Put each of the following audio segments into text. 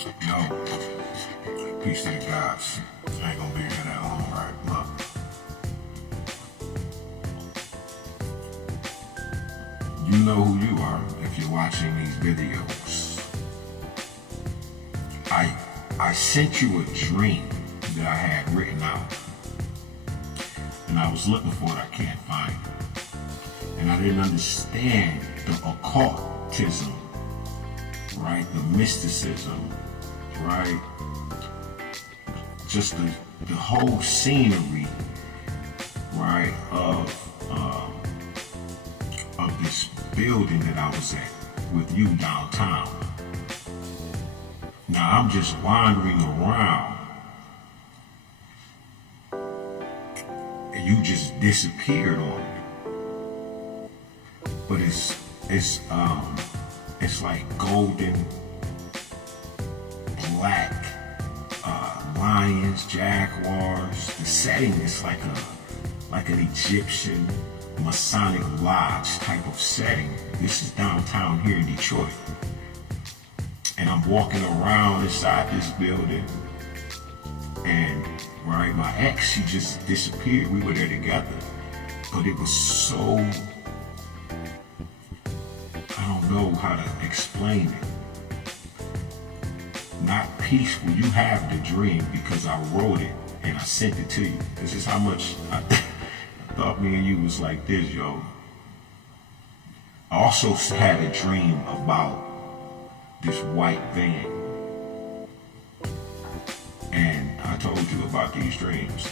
Yo, peace to the gods. I ain't gonna be here that long, right? Look, you know who you are if you're watching these videos. I sent you a dream that I had written out, and I was looking for it. I can't find it, and I didn't understand the occultism, right? The mysticism, right? Just the whole scenery, right, of this building that I was at with you downtown. Now I'm just wandering around, and you just disappeared on me. But it's like golden, black. Lions, jaguars. The setting is like an Egyptian Masonic lodge type of setting. This is downtown here in Detroit, and I'm walking around inside this building, and right, my ex, she just disappeared. We were there together, but it was so, I don't know how to explain it. Not peaceful. You have the dream because I wrote it and I sent it to you. This is how much I thought me and you was like this, yo. I also had a dream about this white van, and I told you about these dreams.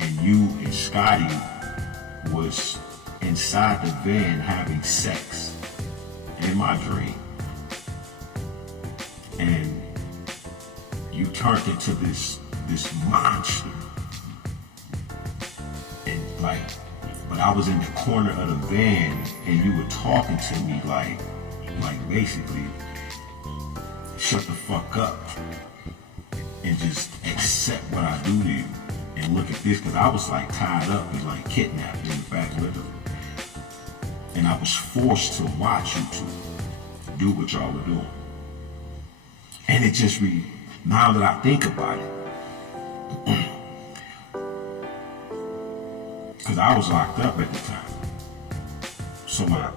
And you and Scotty was inside the van having sex in my dream. And you turned into this monster. And but I was in the corner of the van, and you were talking to me like basically, shut the fuck up and just accept what I do to you. And look at this, because I was like tied up and like kidnapped, in fact, literally. And I was forced to watch you two do what y'all were doing. And it just now that I think about it, because I was locked up at the time, so my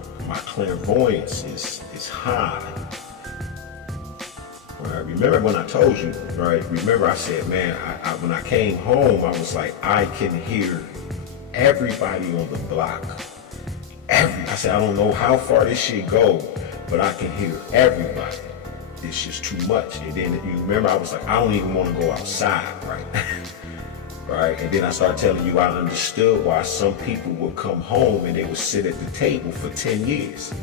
clairvoyance is high. Right? Remember when I told you, right? Remember I said, man, I when I came home, I was like, I can hear everybody on the block. I said, I don't know how far this shit go, but I can hear everybody. It's just too much. And then you remember I was like, I don't even want to go outside, right? Right? And then I started telling you I understood why some people would come home and they would sit at the table for 10 years.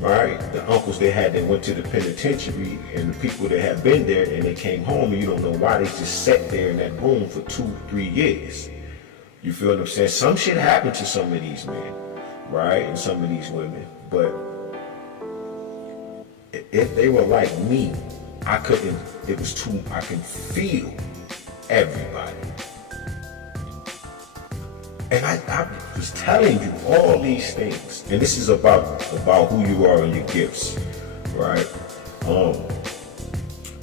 Right? The uncles they went to the penitentiary, and the people that had been there and they came home, and you don't know why they just sat there in that room for 2-3 years. You feel what I'm saying? Some shit happened to some of these men, right? And some of these women. But if they were like me, I can feel everybody. And I was telling you all these things. And this is about who you are and your gifts, right?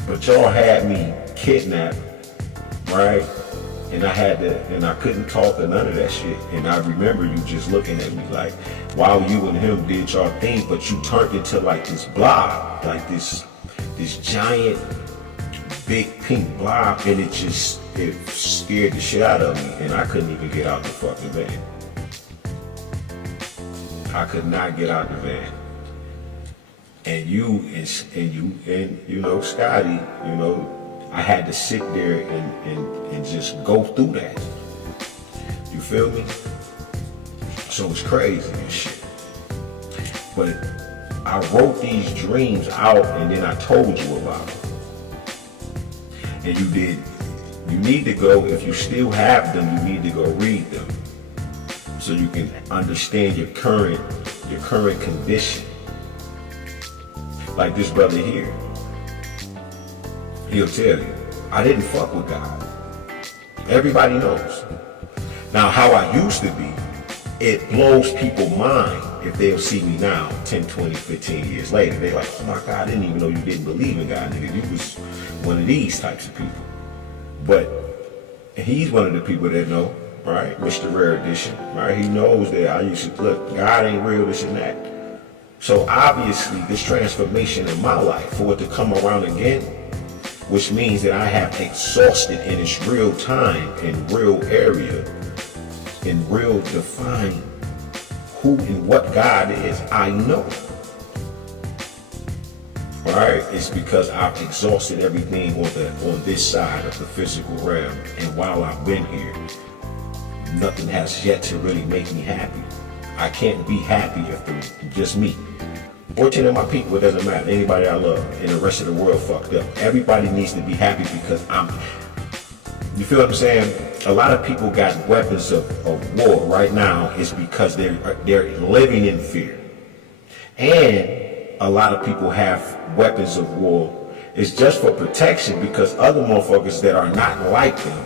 But y'all had me kidnapped, right? And I couldn't talk or none of that shit. And I remember you just looking at me like, while you and him did y'all thing, but you turned into like this blob, like this giant, big pink blob, and it scared the shit out of me, and I couldn't even get out the fucking van. I could not get out the van. And you know, Scotty, you know, I had to sit there and just go through that. You feel me? So it's crazy and shit. But I wrote these dreams out, and then I told you about them. And you need to go, if you still have them, you need to go read them, so you can understand your current condition. Like this brother here, he'll tell you, I didn't fuck with God. Everybody knows. Now, how I used to be, it blows people's mind. if they'll see me now 10, 20, 15 years later. They're like, oh my God, I didn't even know you didn't believe in God, nigga. You was one of these types of people. But he's one of the people that know, right? Mr. Rare Edition, right? He knows that I used to, look, God ain't real, this and that. So obviously this transformation in my life, for it to come around again, which means that I have exhausted in its real time, in real area, in real define who and what God is, I know. Right? It's because I've exhausted everything on this side of the physical realm, and while I've been here, nothing has yet to really make me happy. I can't be happy if it's just me. 14 of my people, it doesn't matter. Anybody I love, and the rest of the world fucked up. Everybody needs to be happy because you feel what I'm saying? A lot of people got weapons of war right now is because they're living in fear. And a lot of people have weapons of war. It's just for protection because other motherfuckers that are not like them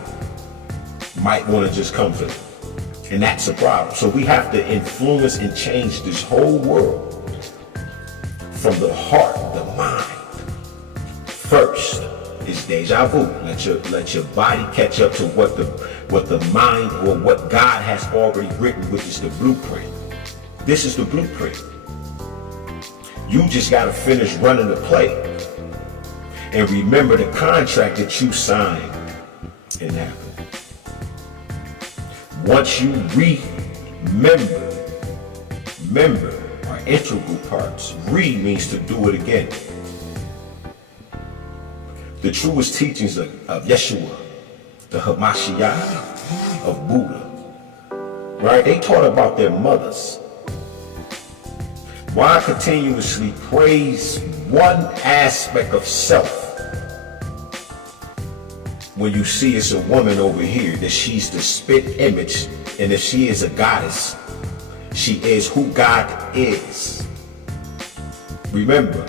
might want to just come for them. And that's a problem. So we have to influence and change this whole world from the heart, the mind. First is deja vu. Let your body catch up to what the mind or what God has already written, which is the blueprint. This is the blueprint. You just got to finish running the play and remember the contract that you signed and happened. Once you remember are integral parts. Re means to do it again. The truest teachings of Yeshua, the Hamashiach, of Buddha, right? They taught about their mothers. Why continuously praise one aspect of self when you see it's a woman over here, that she's the spit image, and if she is a goddess, she is who God is. Remember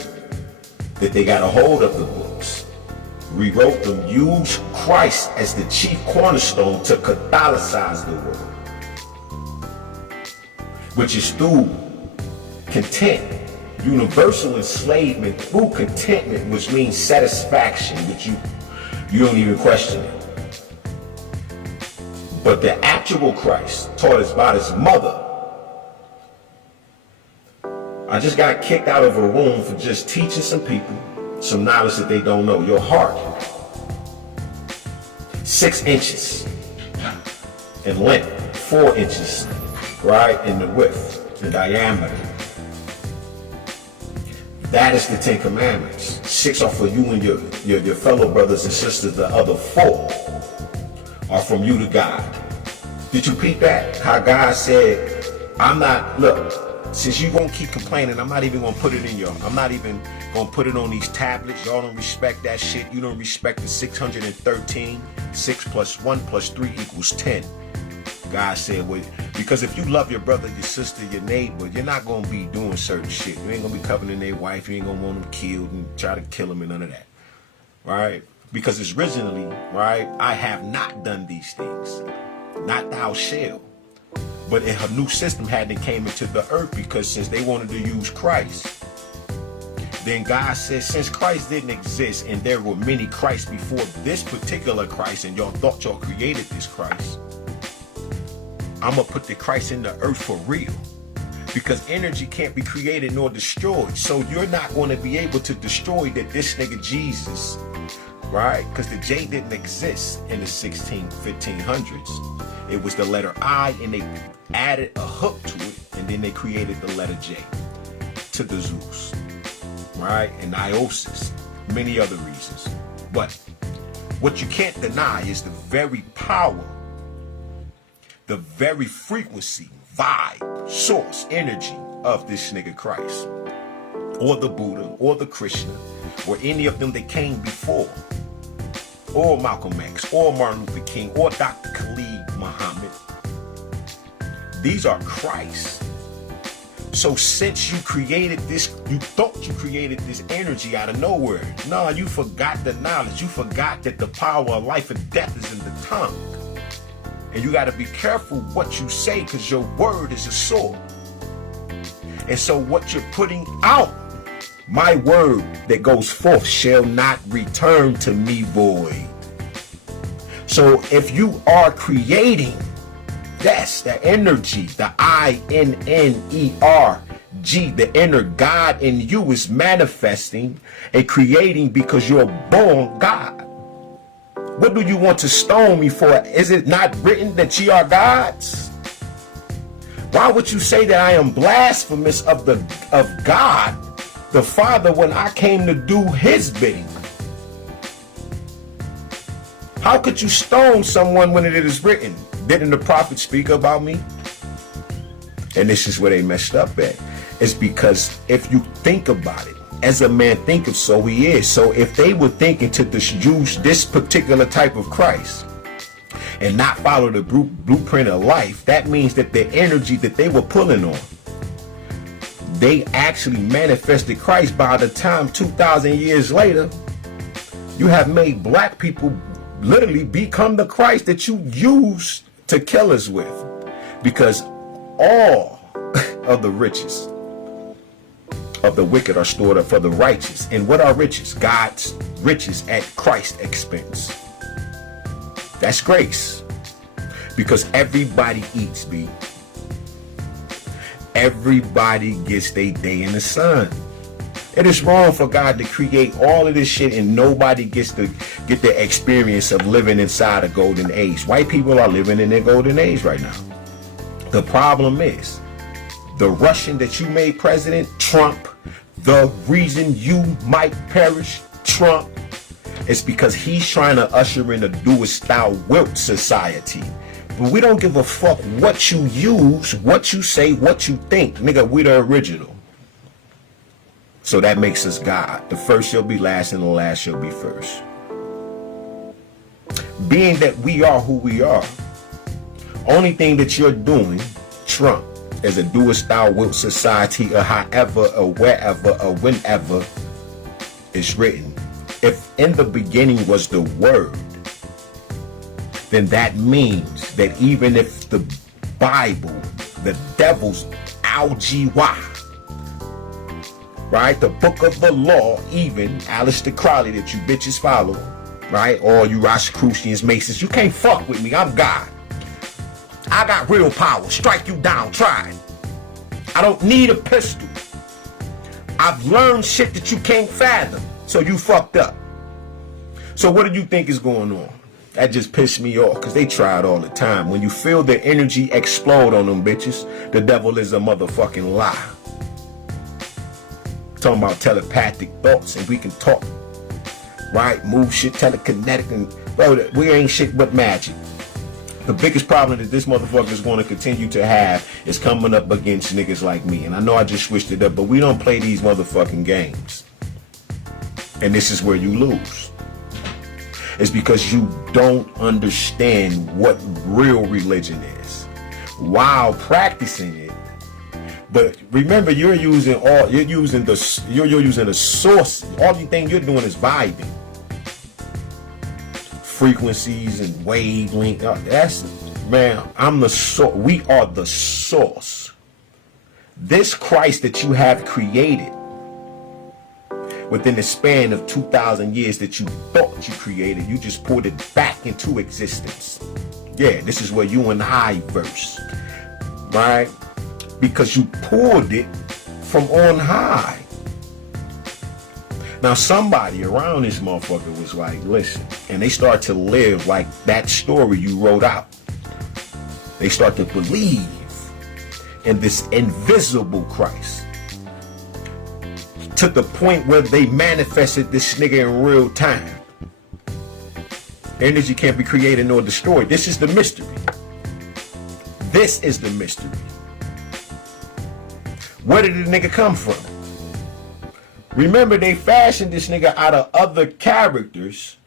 that they got a hold of the books, rewrote them, used Christ as the chief cornerstone to Catholicize the world, which is through content, universal enslavement through contentment, which means satisfaction, which you don't even question it. But the actual Christ taught us about his mother. I just got kicked out of a room for just teaching some people some knowledge that they don't know. Your heart, 6 inches in length, 4 inches, right, in the width, the diameter. That is the 10 Commandments. 6 are for you and your fellow brothers and sisters. The other 4 are from you to God. Did you peep that? How God said, look, since you gonna keep complaining, I'm not even gonna put it in I'm not even gonna put it on these tablets. Y'all don't respect that shit. You don't respect the 613. 6 plus 1 plus 3 equals 10. God said, well, because if you love your brother, your sister, your neighbor, you're not going to be doing certain shit. You ain't going to be coveting their wife. You ain't going to want them killed and try to kill them and none of that. Right? Because it's originally, right, I have not done these things. Not thou shalt. But a new system hadn't came into the earth because since they wanted to use Christ, then God said, since Christ didn't exist and there were many Christs before this particular Christ and y'all thought y'all created this Christ, I'm going to put the Christ in the earth for real. Because energy can't be created nor destroyed. So you're not going to be able to destroy that this nigga Jesus, right? Because the J didn't exist in the 1500s. It was the letter I, and they added a hook to it, and then they created the letter J to the Zeus, right? And Iosis, many other reasons. But what you can't deny is the very power, the very frequency, vibe, source, energy of this nigga Christ, or the Buddha, or the Krishna, or any of them that came before, or Malcolm X, or Martin Luther King, or Dr. Khalid Muhammad. These are Christ. So since you created this, you thought you created this energy out of nowhere. No, you forgot the knowledge. You forgot that the power of life and death is in the tongue. And you got to be careful what you say, because your word is a sword. And so what you're putting out, my word that goes forth shall not return to me void. So if you are creating, that's the energy, the I-N-N-E-R-G, the inner God in you is manifesting and creating because you're born God. What do you want to stone me for? Is it not written that ye are gods? Why would you say that I am blasphemous of God, the Father, when I came to do his bidding? How could you stone someone when it is written? Didn't the prophet speak about me? And this is where they messed up at. It's because if you think about it, as a man thinketh, so he is. So if they were thinking to use this particular type of Christ and not follow the blueprint of life, that means that the energy that they were pulling on, they actually manifested Christ. By the time 2,000 years later, you have made black people literally become the Christ that you used to kill us with, because all of the riches of the wicked are stored up for the righteous. And what are riches? God's riches at Christ's expense. That's grace. Because everybody eats, B. Everybody gets their day in the sun. It is wrong for God to create all of this shit and nobody gets to get the experience of living inside a golden age. White people are living in their golden age right now. The problem is, the Russian that you made president, Trump, the reason you might perish, Trump, is because he's trying to usher in a doest thou wilt society. But we don't give a fuck what you use, what you say, what you think. Nigga, we the original. So that makes us God. The first shall be last and the last shall be first. Being that we are who we are, only thing that you're doing, Trump, is a doest thou wilt society, or however, or wherever, or whenever it's written. If in the beginning was the word, then that means that even if the Bible, the devil's algebra, right, the book of the law, even Aleister Crowley that you bitches follow, right, all you Rosicrucians, Masons, you can't fuck with me, I'm God. I got real power, strike you down, try it. I don't need a pistol. I've learned shit that you can't fathom, so you fucked up. So what do you think is going on? That just pissed me off, because they try it all the time. When you feel the energy explode on them bitches, the devil is a motherfucking lie. Talking about telepathic thoughts, and we can talk, right? Move shit, telekinetic, and bro, we ain't shit but magic. The biggest problem that this motherfucker is going to continue to have is coming up against niggas like me. And I know I just switched it up, but we don't play these motherfucking games. And this is where you lose. It's because you don't understand what real religion is while practicing it. But remember, you're using the source. All you think you're doing is vibing. Frequencies and wavelength. That's, man, I'm the source. We are the source. This Christ that you have created within the span of 2,000 years that you thought you created, you just pulled it back into existence. Yeah, this is where you and I verse, right? Because you pulled it from on high. Now somebody around this motherfucker was like, listen, and they start to live like that story you wrote out. They start to believe in this invisible Christ, to the point where they manifested this nigga in real time. Energy can't be created nor destroyed. This is the mystery. This is the mystery. Where did the nigga come from? Remember, they fashioned this nigga out of other characters,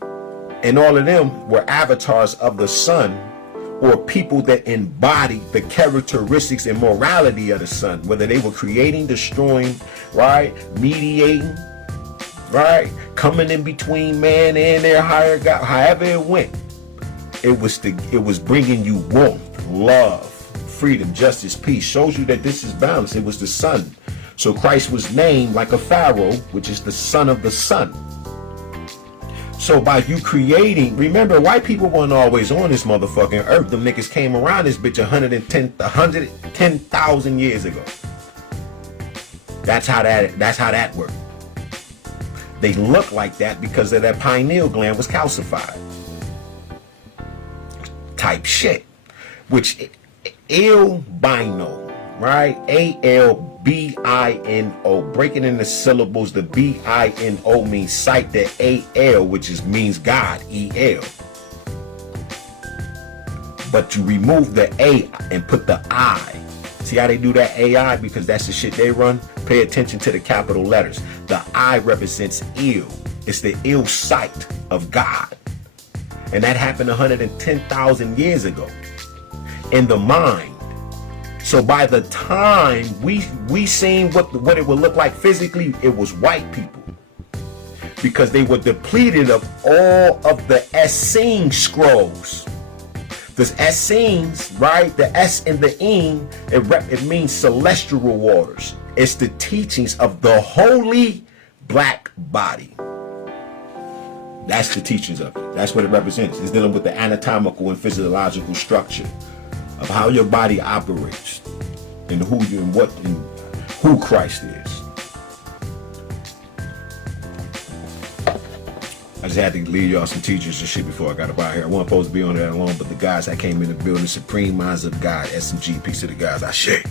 and all of them were avatars of the sun, or people that embody the characteristics and morality of the sun, whether they were creating, destroying, right, mediating, right, coming in between man and their higher God. However it went, it was bringing you warmth, love, freedom, justice, peace. Shows you that this is balance. It was the sun. So Christ was named like a pharaoh, which is the son of the sun. So by you creating, remember, white people weren't always on this motherfucking earth. Them niggas came around this bitch 110,000 years ago. That's how that worked. They look like that because of that pineal gland was calcified. Type shit. Which albino, right? ALBINO. Breaking into syllables, the BINO means sight, the AL, which means God, EL. But you remove the A and put the I. See how they do that AI? Because that's the shit they run. Pay attention to the capital letters. The I represents ill. It's the ill sight of God. And that happened 110,000 years ago. In the mind. So by the time we seen what it would look like physically, it was white people. Because they were depleted of all of the Essene scrolls. The Essenes, right? The S and the E, it means celestial waters. It's the teachings of the holy black body. That's the teachings of it. That's what it represents. It's dealing with the anatomical and physiological structure of how your body operates and who Christ is. I just had to leave y'all some teachers and shit before I got up out here. I wasn't supposed to be on that long, but the guys that came in the building, Supreme Minds of God, SMG, peace to the guys. I shake.